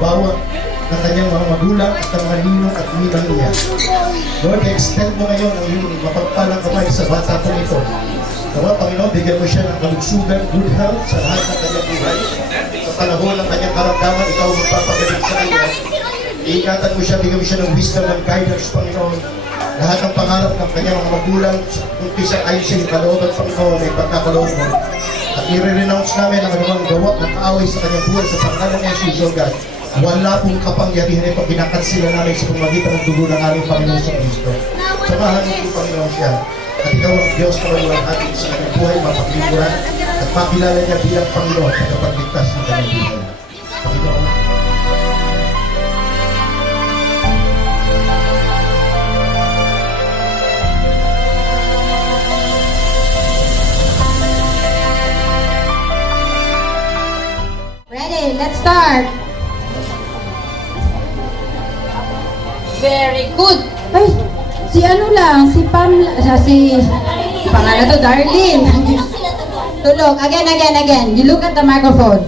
halimbawa ng kanyang mga magulang at ng mga ninong at ninang niya. Lord, extend mo ngayon ang iyong mapagpalang kamay sa bata po ito. Nawa, Panginoon, bigyan mo siya ng kalugsugan, good health sa lahat ng kanyang buhay. Sa panahon ng kanyang karamdaman, ikaw magpapagaling sa kanya. Iingatan mo siya, bigyan mo siya ng wisdom and guidance, Panginoon. Lahat ng pangarap ng kanyang mga magulang, umpisa ayon sa iyong kalooban, Panginoon, ay pagkakaloob mo. At i-renounce namin ang anumang gawa ng kaaway sa kanyang buhay sa pangalan ng Jesus, God. Wala pong kapangyarihan ito, kinakansila namin sa pamagitan ng dugo ng aming Panginoon sa Kristo. Samahan mo po, Panginoon siya. At ikaw ang Diyos na walang ating sa kanyang buhay, mapagliguran at makilala niya bilang Panginoon at kapagligtas ng kanyang buhay. Panginoon. Ready, let's start. Very good. Ay, si ano lang, si Pam, si pangalan to, Darlene. Tulog, again. You look at the microphone.